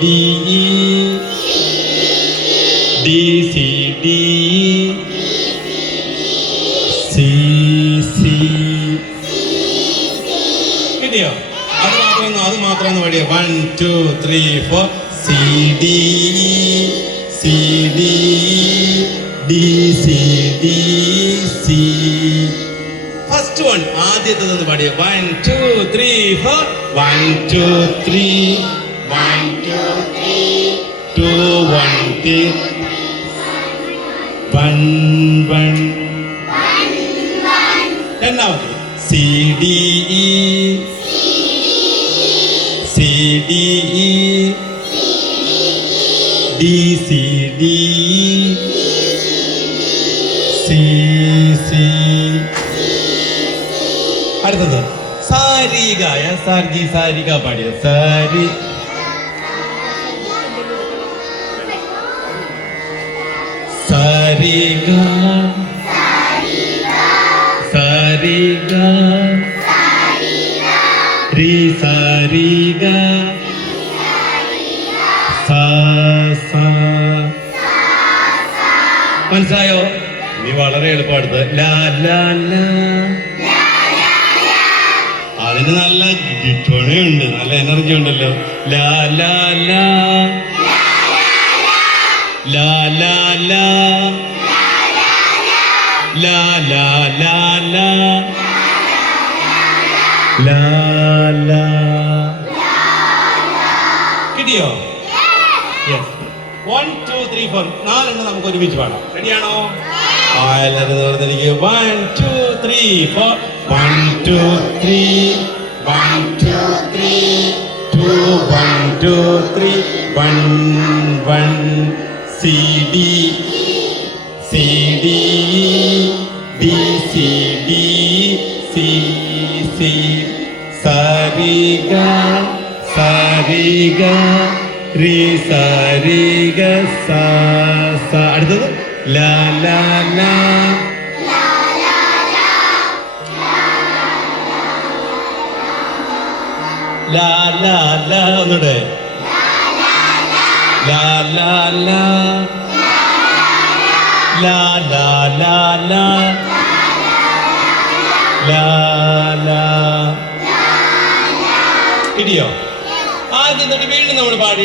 D E D C D C C. കിട്ടിയോ? അത് മാത്രം പാടിയോ? 1 2 3 4 C D C D D C D C. First one ആദ്യത്തെ പാടിയോ? 1 2 3 4 1 2 3 1 2 3 2 1 3 1 1. രണ്ടാമത് C D E C D E D C D C C. അടുത്തത് സാരിഗായ സാർജി സാരിക പാടിയ സാരി സാരിഗ സാരിഗ രി സാരിഗ സാ സാ. മനസ്സിലായോ? നീ വളരെ എളുപ്പമാണ്. ലാ ലാ ലാ. അതിന് നല്ല ധ്വനിയുണ്ട്, നല്ല എനർജി ഉണ്ടല്ലോ. ലാ ലാ ലാ ലാ ലാ ലാ ലാ ലാ ലാ ലാ ലാ ലാ. കിട്ടിയോ? യെസ്. 1 2 3 4 4 നമുക്ക് ഒരുമിച്ച് പാടാം. റെഡിയാണോ? എല്ലാവരും പറഞ്ഞിരിക്കുക. 1 2 3 4 1 2 3 1 2 3 2 1 2 3 1 1 C D C D D C D C C. സാരിഗ സാരിഗ രി സാരിഗ സാ സാ. അടുത്തത് ലാ ലാ ലാ ലാ ലാ ലാ. ഒന്നുകൂടെ ലാ ലാ ലാ ലാ ലാ ലാ ലാ ലാ ലാ. കിട്ടിയോ? ആദ്യം തൊട്ട് വീണ്ടും നമ്മൾ പാടി